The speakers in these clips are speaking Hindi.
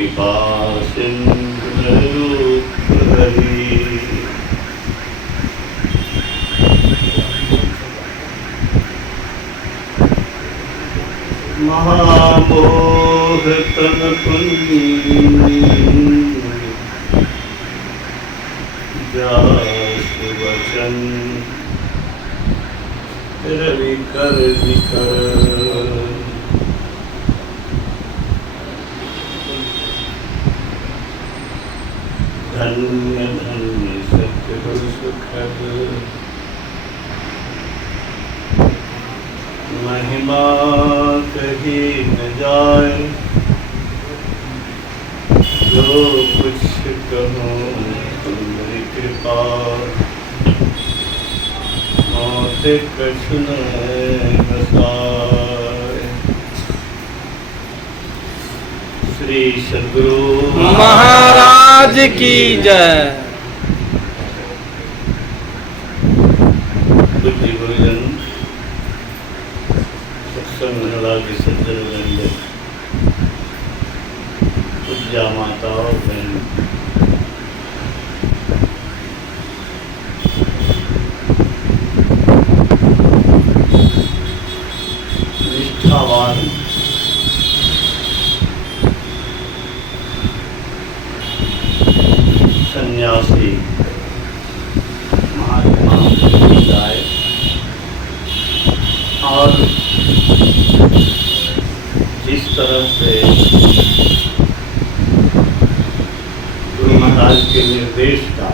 कृपा सिंधु हरि। महामोह तन जासु वचन रवि कर निकर। धन्य धन्य सतगुरु सुखद महिमा कही न जाए। जो कुछ कहूँ तुम्हारी कृपा मौत कछु न बसाए। श्री सद्गुरु महाराज की जय। बुद्धि गुरुजन सत्संग के सज्जन वृंद, पूज्या माताओं बहन, निष्ठावान सन्यासी महात्मा जाए और जिस तरह से गुरु महाराज के निर्देश का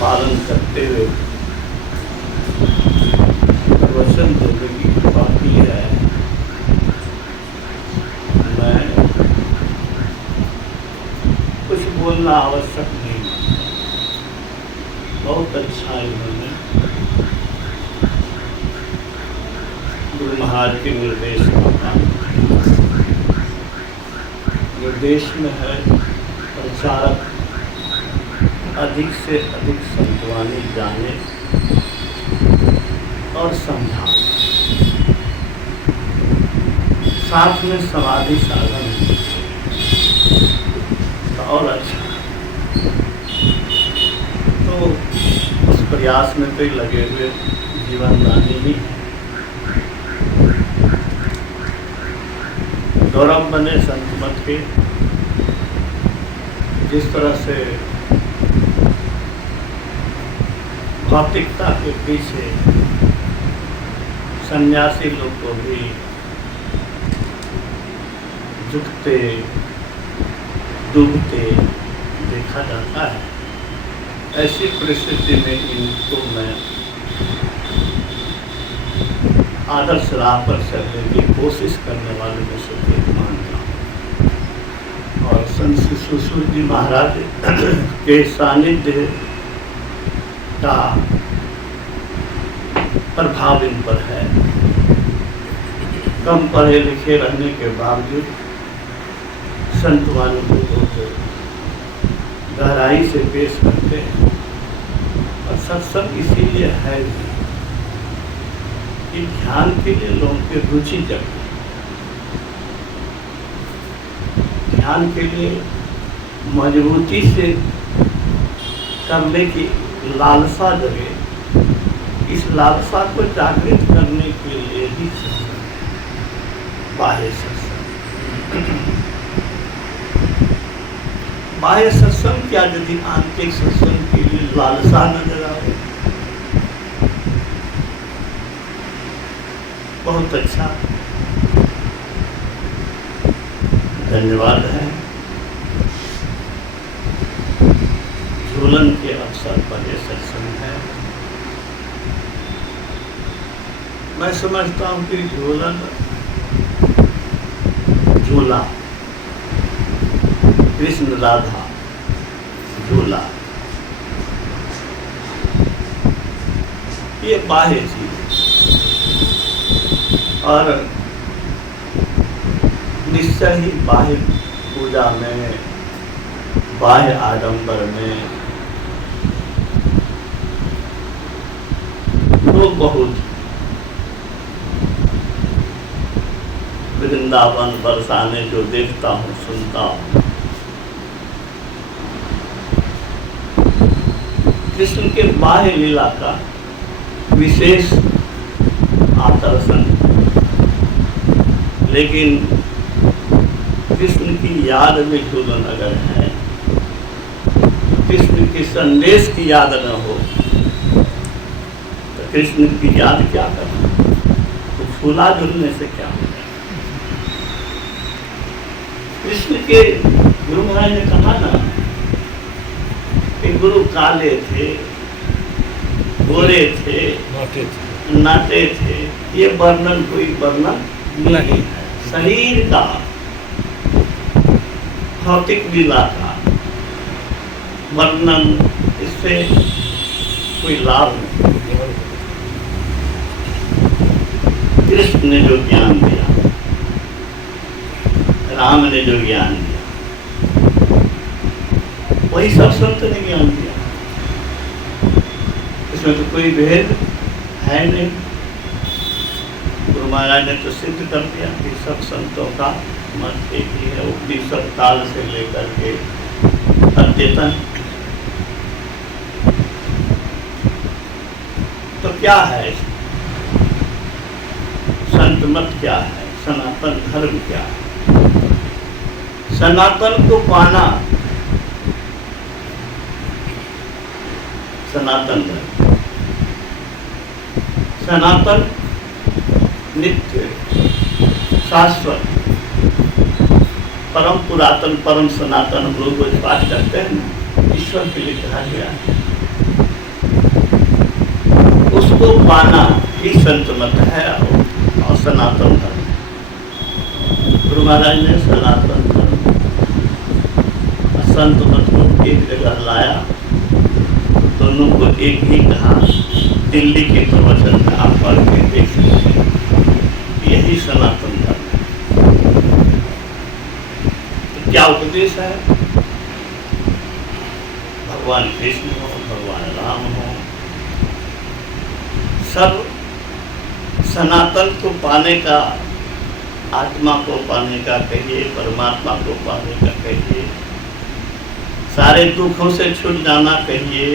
पालन करते हुए प्रवचन देने की कृपा की है, मैं कुछ बोलना आवश्यक नहीं मानता। बहुत अच्छा इन्होंने गुरु महाराज के निर्देश का निर्देश में है प्रचारक अधिक से अधिक संतवाणी जाने और समझाने, साथ में समाधि साधन और अच्छा। तो उस प्रयास में तो लगे हुए जीवन दानी ही है। गौरव बने संत मत के, जिस तरह से भौतिकता के पीछे सन्यासी लोग को भी झुकते डूबते देखा जाता है। ऐसी परिस्थिति में इनको मैं आदर्श राह पर चलने की कोशिश करने वाले में से एक मानता हूँ। और संत सुश्री जी महाराज के सानिध्य का प्रभाव इन पर है। कम पढ़े लिखे रहने के बावजूद संत वालों को गहराई से पेश करते हैं। और सत्संग इसीलिए है कि ध्यान के लिए लोगों की रुचि जगे, ध्यान के लिए मजबूती से करने की लालसा जगे। इस लालसा को जागृत करने के लिए ही सत्संग, बाह्य सत्संग। बाह्य सत्संग क्या यदि आंतरिक सत्संग के लिए लालसा नजर आए, बहुत अच्छा, धन्यवाद है। झूलन के अवसर पर यह सत्संग है। मैं समझता हूँ कि झूलन, झूला, कृष्ण राधा झूला, ये बाह्य चीज और निश्चय ही बाह्य पूजा में, बाह्य आडंबर में लोग बहुत वृंदावन बरसाने जो देखता हूँ सुनता हूँ। कृष्ण के बाह्य लीला का विशेष आकर्षण, लेकिन कृष्ण की याद में झूलन अगर है, कृष्ण के संदेश की याद न हो तो कृष्ण की याद क्या करना, तो फूला झूलने से क्या होगा। कृष्ण के गुरु महाराज ने कहा ना कि गुरु काले थे, गोरे थे, नाटे थे, ये वर्णन कोई वर्णन नहीं है। शरीर का, भौतिक लीला का वर्णन, इससे कोई लाभ नहीं। कृष्ण ने जो ज्ञान दिया, राम ने जो ज्ञान दिया, वही सब संत ने ज्ञान दिया। इसमें तो कोई भेद है नहीं। गुरु महाराज ने तो सिद्ध कर दिया कि सब संतों का मत एक ही है, उपनिषद काल से लेकर के अद्यतन। तो क्या है संत मत, क्या है सनातन धर्म, क्या है सनातन को पाना, सनातन धर्म, सनातन नित्य शाश्वत परम पुरातन परम सनातन, हम लोग वो बात करते हैं ना, ईश्वर के लिए कहा गया है। उसको पाना ही संत मत है और सनातन धर्म। गुरु महाराज ने सनातन धर्म संत मत को एक जगह लाया, दोनों को एक ही कहा। दिल्ली के प्रवचन में आप पढ़ के देख सकते हैं, यही सनातन धर्म है। तो क्या उपदेश है? भगवान कृष्ण हो, भगवान राम हो, सब सनातन को पाने का, आत्मा को पाने का कहिए, परमात्मा को पाने का कहिए, सारे दुखों से छूट जाना कहिए,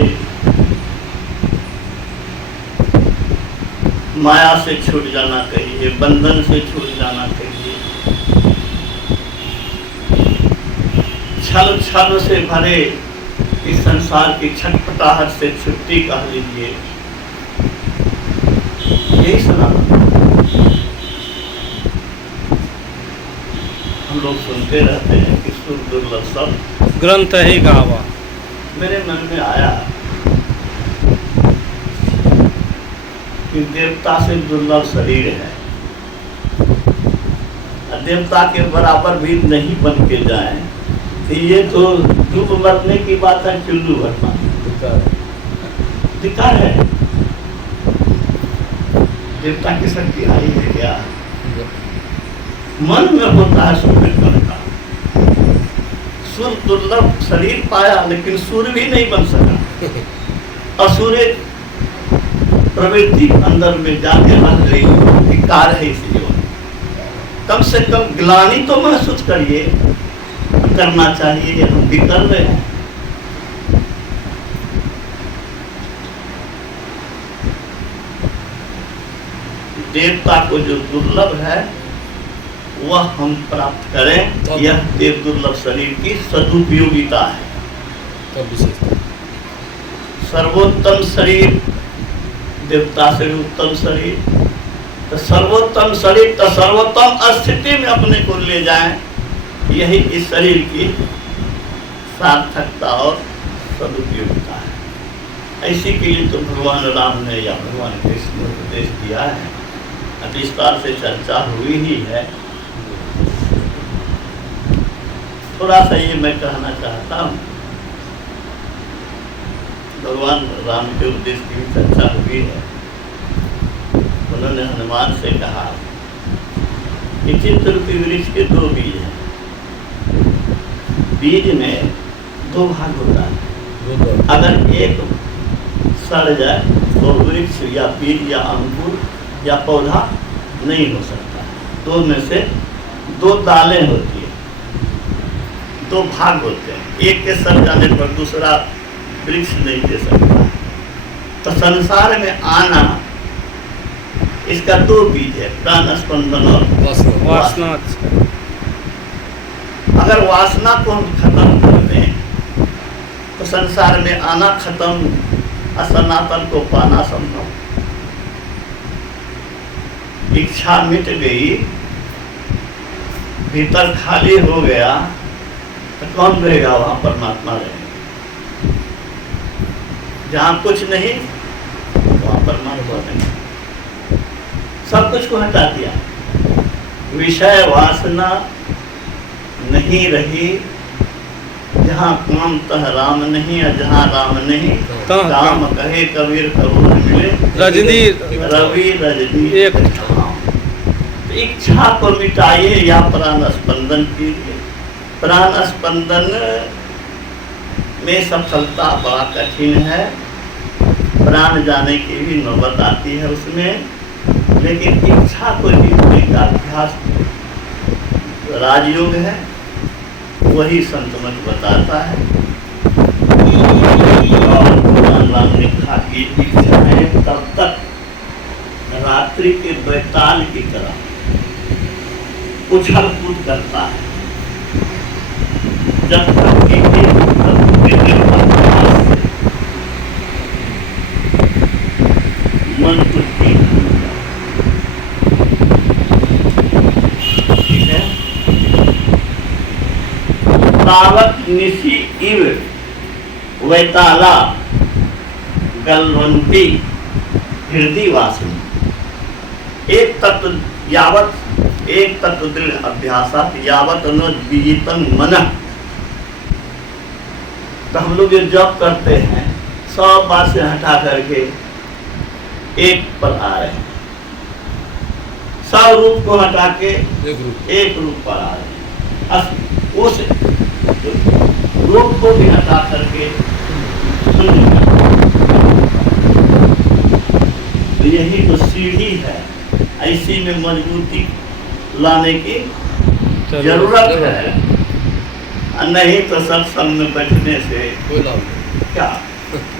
माया से छूट जाना कहिए, बंधन से छूट जाना कहिए, छल छल से भरे इस संसार की छटपटाहट से छुट्टी कह लीजिए, यही सनातन। हम लोग सुनते रहते हैं कि सुर दुर्लभ सब ग्रंथ ही गावा। मेरे मन में आया कि देवता से दुर्लभ शरीर है, देवता के बराबर भी नहीं बन के जाए, तो ये तो डूब मरने की बात है, चुल्लू भरना धिक्कार है। देवता की शक्ति आई है क्या? मन में होता है सुर का। सुर दुर्लभ शरीर पाया, लेकिन सुर भी नहीं बन सका। असुर प्रवृत्ति अंदर में जाके रह गई, विकार है इस जीवन। कम से कम ग्लानि तो महसूस करिए, करना चाहिए, हम भी कर रहे हैं। देवता को जो दुर्लभ है वह हम प्राप्त करें, यह देव दुर्लभ शरीर की सदुपयोगिता है। सर्वोत्तम शरीर देवता से उत्तम शरीर, तो सर्वोत्तम शरीर तो सर्वोत्तम स्थिति में अपने को ले जाएं, यही इस शरीर की सार्थकता और सदुपयोगिता है। ऐसी के लिए तो भगवान राम ने या भगवान कृष्ण ने उपदेश दिया है। विस्तार से चर्चा हुई ही है। थोड़ा सा ये मैं कहना चाहता हूँ, भगवान राम के उपदेश की भी चर्चा हुई है। उन्होंने हनुमान से कहा कि चित्ररूपी वृक्ष के दो बीज हैं, बीज में दो भाग होता है। अगर एक सड़ जाए तो वृक्ष या बीज या अंकुर या पौधा नहीं हो सकता। दो में से दो दालें होती है, दो भाग होते हैं, एक के सड़ जाने पर दूसरा वृक्ष नहीं दे सकता। तो संसार में आना, इसका दो बीज है, प्राण स्पंदन और वासना। अगर वासना को हम खत्म कर दें तो संसार में आना खत्म, असनातन को पाना संभव। इच्छा मिट गई, भीतर खाली हो गया, तो कौन रहेगा? वहां परमात्मा रहेगा। जहां कुछ नहीं वहां परमात्मा नहीं। सब कुछ को हटा दिया, विषय वासना नहीं रही। जहाँ काम तह राम नहीं, और जहाँ राम नहीं काम कहे कबीर कबूर मिले रजनी रवि रजनी एक तो इच्छा को मिटाइए या प्राण स्पंदन कीजिए। प्राण स्पंदन में सफलता बड़ा कठिन है, प्राण जाने की भी नौबत आती है उसमें, लेकिन इच्छा को जीतने का अभ्यास राजयोग है, वही संत मत बताता है। और भगवान राम ने कहा कि इच्छाएं तब तक रात्रि के बैताल की तरह उछल कूद करता है, जब तक मन को तावत निशी इव वैताला गलवंती हृदय वासना। एक तत्व यावत, एक तत्व दृढ़ अभ्यासात यावत न विजितम मन। तो हम लोग जो जप करते हैं, सब बात से हटा करके एक पर आ रहे हैं, सब रूप को हटा के एक रूप पर आ रहे हैं। उस रूप को भी हटा करके तो यही तो सीढ़ी है, ऐसी में मजबूती लाने की जरूरत है। नहीं तो सत्संग में बैठने से क्या।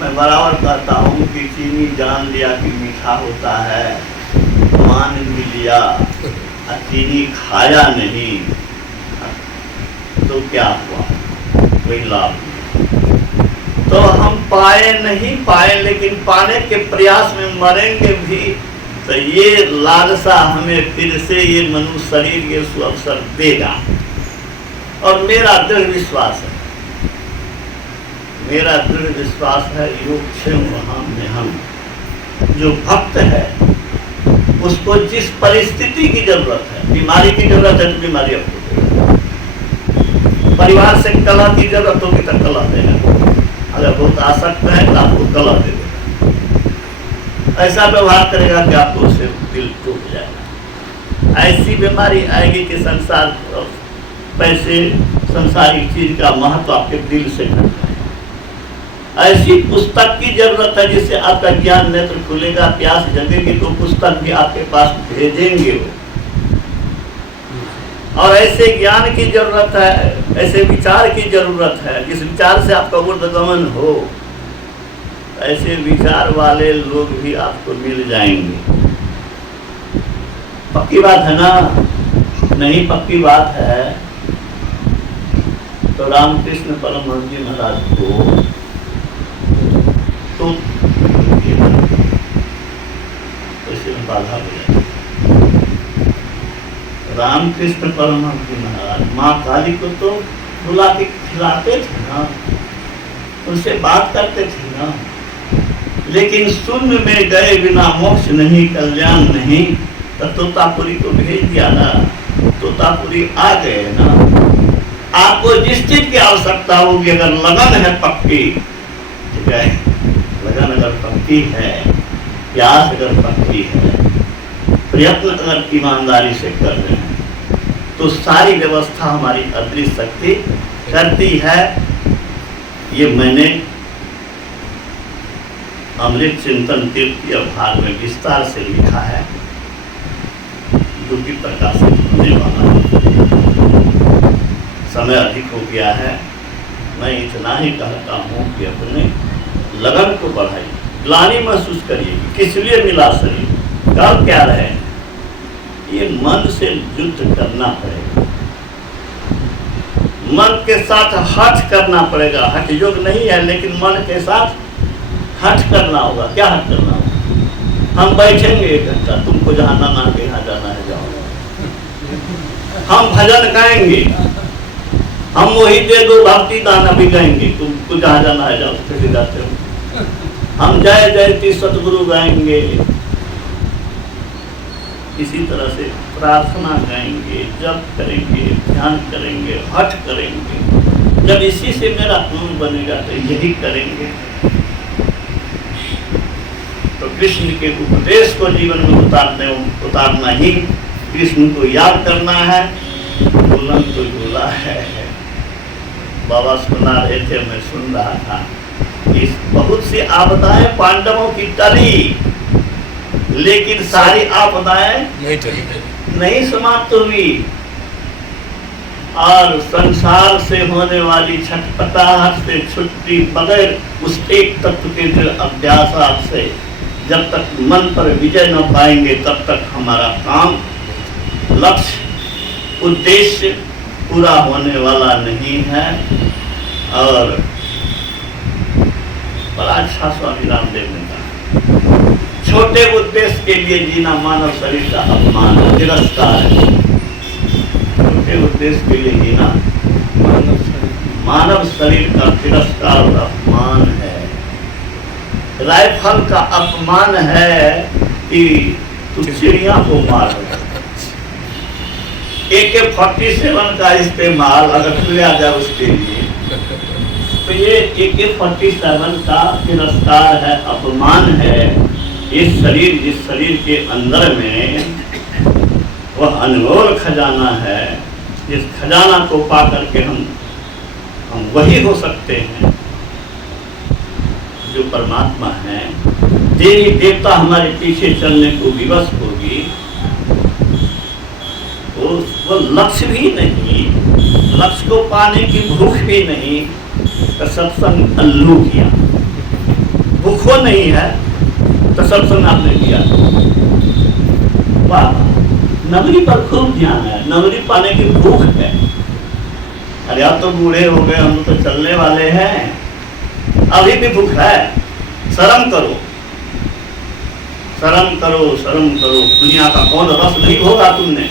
मैं बराबर कहता हूँ कि चीनी जान लिया कि मीठा होता है, मान भी लिया, चीनी खाया नहीं, तो क्या हुआ? कोई लाभ नहीं। तो हम पाए नहीं पाए, लेकिन पाने के प्रयास में मरेंगे भी, तो ये लालसा हमें फिर से ये मनुष्य शरीर ये अवसर देगा। और मेरा दृढ़ विश्वास है, मेरा दृढ़ विश्वास है, योगक्षेम में हम जो भक्त है उसको जिस परिस्थिति की जरूरत है, बीमारी की जरूरत है तो बीमारी आपको, परिवार से कलह की जरूरत होगी तो कलह देगा, अगर बहुत आसक्त है तो आपको कलह दे देगा, ऐसा व्यवहार करेगा कि आपको उससे दिल टूट जाएगा। ऐसी बीमारी आएगी कि संसार, पैसे, संसारिक चीज का महत्व आपके दिल से घट जाएगा। ऐसी पुस्तक की जरूरत है जिससे आपका ज्ञान नेत्र खुलेगा, प्यास जगेगी तो पुस्तक भी आपके पास भेजेंगे वो। और ऐसे ज्ञान की जरूरत है, ऐसे विचार की जरूरत है जिस विचार से आपका ऊर्ध्वगमन हो। ऐसे विचार वाले लोग भी आपको मिल जाएंगे। पक्की बात है ना? नहीं पक्की बात है तो रामकृष्ण परमहंस जी महाराज को तो ऐसे में बाधा हो जाए। रामकृष्ण परमहंस जी महाराज माँ काली को तो बुला के खिलाते थे ना, उनसे बात करते थे ना, लेकिन शून्य में गए बिना मोक्ष नहीं, कल्याण नहीं, तो तोतापुरी को भेज दिया ना, तोतापुरी आ गए ना। आपको जिस चीज की आवश्यकता होगी, अगर लगन है पक्की, ठीक है, लगन अगर पक्की है, प्यास अगर पक्की है, प्रयत्न अगर ईमानदारी से कर रहे हैं, तो सारी व्यवस्था हमारी अदृश्य शक्ति करती है। ये मैंने अमृत चिंतन तृतीय भाग में विस्तार से लिखा है, जो कि प्रकाशित होने वाला है। समय अधिक हो गया है। मैं इतना ही कहता हूँ कि अपने लगन को बढ़ाइए, ग्लानि महसूस करिए कि किस लिए मिला शरीर, कर क्या रहे। ये मन से युद्ध करना पड़ेगा, मन के साथ हठ करना पड़ेगा। हठ योग नहीं है, लेकिन मन के साथ हठ करना होगा। क्या हठ करना होगा? हम बैठेंगे 1 घंटा, तुमको जहाँ जाना है यहाँ जाना है जाओ। हम भजन गाएंगे, हम वही दे दो भक्ति दाना भी गाएंगे, तुमको जहाँ जाना है जाओ, चले जाते हो। हम जय जयती सतगुरु गाएंगे, इसी तरह से प्रार्थना गाएंगे, जप करेंगे, ध्यान करेंगे, हठ करेंगे। जब इसी से मेरा अंग बनेगा तो यही करेंगे। तो कृष्ण के उपदेश को जीवन में उतारना ही, कृष्ण को याद करना है। बोलन तो बोला है, बाबा सुना रहे थे, मैं सुन रहा था। इस बहुत सी आपदाएं पांडवों की टली, लेकिन सारी आपदाएं नहीं समाप्त हुई। और संसार से होने वाली छटपटाहट से छुट्टी बगैर उस एक तत्व के अभ्यास से जब तक मन पर विजय न पाएंगे, तब तक हमारा काम, लक्ष्य, उद्देश्य पूरा होने वाला नहीं है। और बड़ा अच्छा स्वामी रामदेव ने कहा, छोटे उद्देश्य के लिए जीना मानव शरीर का अपमान है, तिरस्कार है। छोटे उद्देश्य के लिए जीना मानव शरीर का तिरस्कार और अपमान है। राइफल का अपमान है कि तू चिड़िया को मार। AK-47 का इस्तेमाल अगर किया जाए उसके लिए, तो ये AK-47 का तिरस्कार है, अपमान है। इस शरीर, जिस शरीर के अंदर में वह अनमोल खजाना है, जिस खजाना को पा करके हम वही हो सकते हैं जो परमात्मा है। देवी देवता हमारे पीछे चलने को विवश होगी, वो लक्ष्य भी नहीं, लक्ष्य को पाने की भूख भी नहीं। तो सत्संग अल्लू किया, भूखो नहीं है तो सत्संग आपने किया। वाह, नवरी पर खूब ध्यान है, नवरी पाने की भूख है। अरे अब तो बूढ़े हो गए, हम तो चलने वाले हैं, अभी भी भूख है। शर्म करो, शर्म करो, शर्म करो। दुनिया का कौन रस नहीं भोगा तुमने?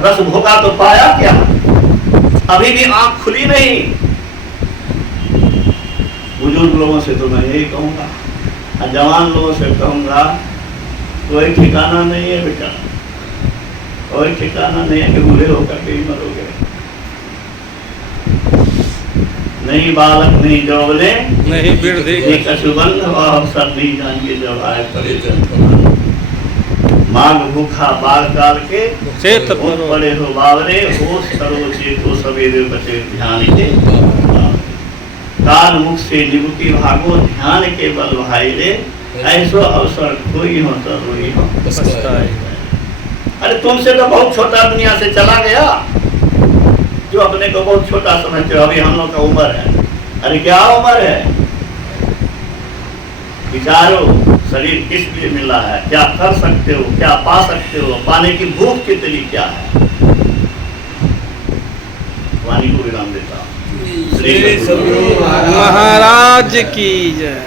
रस भोगा तो पाया क्या? अभी भी आंख खुली नहीं। बुजुर्ग लोगों से तो मैं यही कहूंगा, और जवान लोगों से कहूंगा, कोई ठिकाना नहीं है बेटा, कोई ठिकाना नहीं है कि बूढ़े होकर के ही मरोगे। नहीं बालक नहीं जौवने, नहीं वृद्धि कछुबंध अवसर नहीं जानिए जब आए परे। माघ भूखा बाढ़ काल के चेत बड़े हो बावरे, होश करो चेतो सवेरे बचे ध्यान के। काल मुख से निवृत्ति भागो, ध्यान के बल भाई रे। ऐसो अवसर कोई हो तो रोई हो। अरे तुमसे तो बहुत छोटा दुनिया से चला गया, जो अपने को बहुत छोटा समझते हो। अभी हम लोग का उम्र है, अरे क्या उम्र है? विचारो, शरीर किस लिए मिला है, क्या कर सकते हो, क्या पा सकते हो, पाने की भूख कितनी क्या है। वाणी को विराम देता हूं। महाराज की जय।